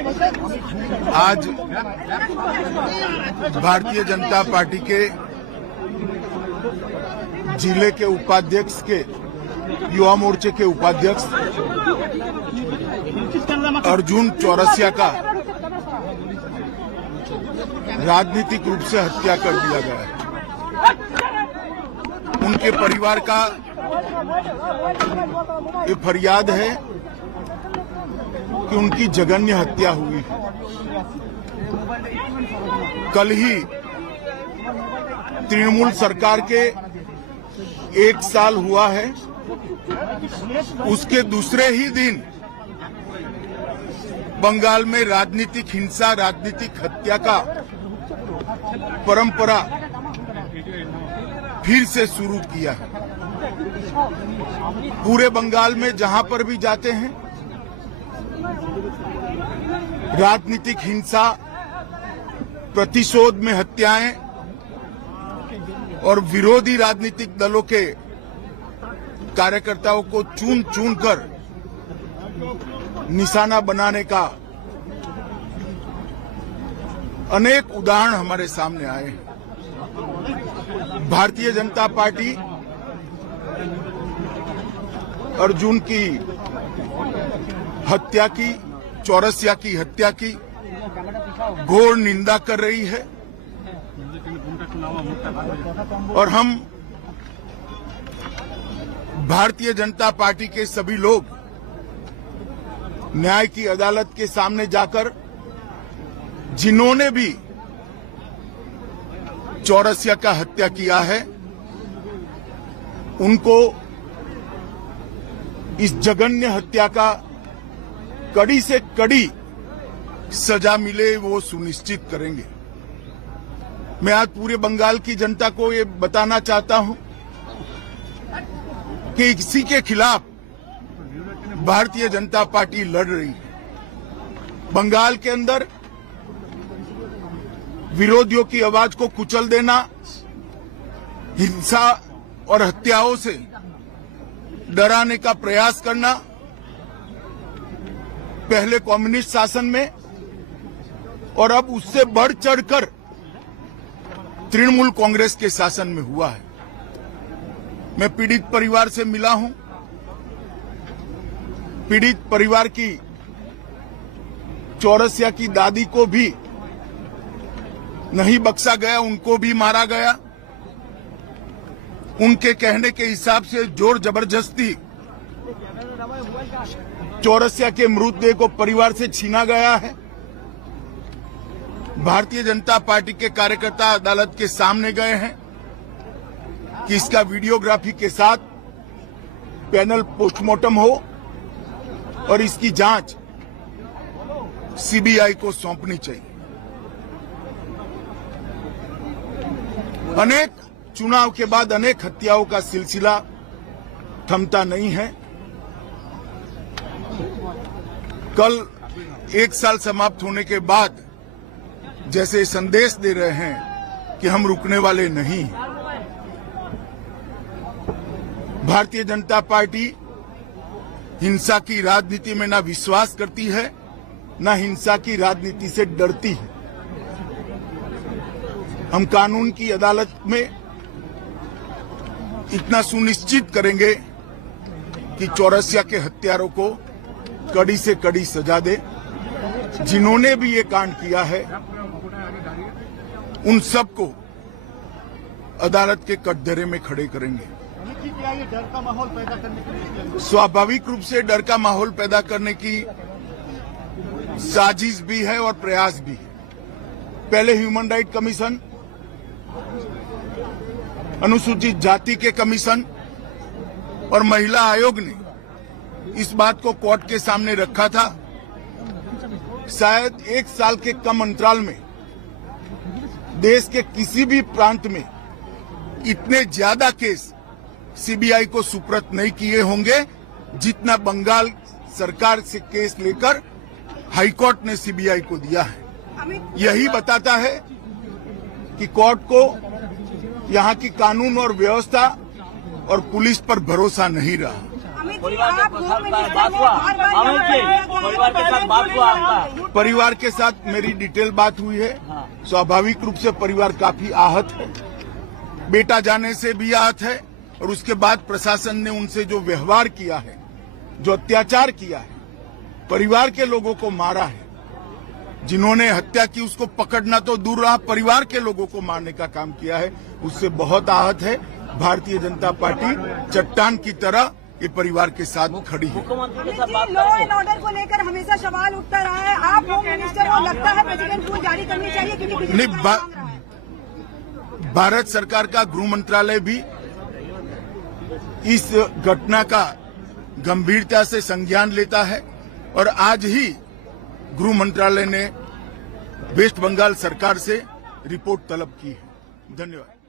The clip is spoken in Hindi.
आज भारतीय जनता पार्टी के जिले के उपाध्यक्ष के युवा मोर्चे के उपाध्यक्ष अर्जुन चौरसिया का राजनीतिक रूप से हत्या कर दिया गया है। उनके परिवार का ये फरियाद है कि उनकी जघन्य हत्या हुई। कल ही तृणमूल सरकार के 1 साल हुआ है, उसके दूसरे ही दिन बंगाल में राजनीतिक हिंसा, राजनीतिक हत्या का परंपरा फिर से शुरू किया है। पूरे बंगाल में जहां पर भी जाते हैं राजनीतिक हिंसा, प्रतिशोध में हत्याएं और विरोधी राजनीतिक दलों के कार्यकर्ताओं को चुन चुन कर निशाना बनाने का अनेक उदाहरण हमारे सामने आए हैं। भारतीय जनता पार्टी अर्जुन की हत्या की, चौरसिया की हत्या की घोर निंदा कर रही है और हम भारतीय जनता पार्टी के सभी लोग न्याय की अदालत के सामने जाकर जिन्होंने भी चौरसिया का हत्या किया है उनको इस जघन्य हत्या का कड़ी से कड़ी सजा मिले वो सुनिश्चित करेंगे। मैं आज पूरे बंगाल की जनता को ये बताना चाहता हूं कि इसी के खिलाफ भारतीय जनता पार्टी लड़ रही है। बंगाल के अंदर विरोधियों की आवाज को कुचल देना, हिंसा और हत्याओं से डराने का प्रयास करना पहले कम्युनिस्ट शासन में और अब उससे बढ़ चढ़कर तृणमूल कांग्रेस के शासन में हुआ है। मैं पीड़ित परिवार से मिला हूं। पीड़ित परिवार की चौरसिया की दादी को भी नहीं बख्शा गया, उनको भी मारा गया। उनके कहने के हिसाब से जोर जबरदस्ती चौरसिया के मृतदेह को परिवार से छीना गया है। भारतीय जनता पार्टी के कार्यकर्ता अदालत के सामने गए हैं कि इसका वीडियोग्राफी के साथ पैनल पोस्टमार्टम हो और इसकी जांच सीबीआई को सौंपनी चाहिए। अनेक चुनाव के बाद अनेक हत्याओं का सिलसिला थमता नहीं है। कल 1 साल समाप्त होने के बाद जैसे संदेश दे रहे हैं कि हम रुकने वाले नहीं। भारतीय जनता पार्टी हिंसा की राजनीति में ना विश्वास करती है, ना हिंसा की राजनीति से डरती है। हम कानून की अदालत में इतना सुनिश्चित करेंगे कि चौरसिया के हत्यारों को कड़ी से कड़ी सजा दे। जिन्होंने भी ये कांड किया है उन सबको अदालत के कटघरे में खड़े करेंगे। डर का माहौल पैदा करने के लिए स्वाभाविक रूप से डर का माहौल पैदा करने की साजिश भी है और प्रयास भी है। पहले ह्यूमन राइट कमीशन, अनुसूचित जाति के कमीशन और महिला आयोग ने इस बात को कोर्ट के सामने रखा था। शायद 1 साल के कम अंतराल में देश के किसी भी प्रांत में इतने ज्यादा केस सीबीआई को सुपुर्द नहीं किए होंगे जितना बंगाल सरकार से केस लेकर हाईकोर्ट ने सीबीआई को दिया है। यही बताता है कि कोर्ट को यहाँ की कानून और व्यवस्था और पुलिस पर भरोसा नहीं रहा। अमित जी, परिवार आप के होम साथ मिनिस्टर बात में हुआ? बार-बार अमित जी, यहाँ पर परिवार के साथ बात हुआ आपका? परिवार के साथ मेरी डिटेल बात हुई है। हाँ। स्वाभाविक रूप से परिवार काफी आहत है, बेटा जाने से भी आहत है, और उसके बाद प्रशासन ने उनसे जो व्यवहार किया है, जो अत्याचार किया है, परिवार के लोगों को मारा है, जिन्होंने हत्या की उसको पकड़ना तो दूर रहा, परिवार के लोगों को मारने का काम किया है, उससे बहुत आहत है। भारतीय जनता पार्टी चट्टान की तरह ये परिवार के साथ खड़ी है। मुख्यमंत्री के अमित साथ जी, बात लॉ एंड करेंगे। ऑर्डर को लेकर हमेशा सवाल उठता रहा है। आप होम मिनिस्टर को लगता है प्रेसिडेंट रूल जारी करनी चाहिए क्योंकि बीजेपी नहीं, का मांग रहा है। भारत सरकार का गृह मंत्रालय भी इस घटना का गंभीरता से संज्ञान लेता है, और आज ही गृह मंत्रालय ने वेस्ट बंगाल सरकार से रिपोर्ट तलब की है। धन्यवाद।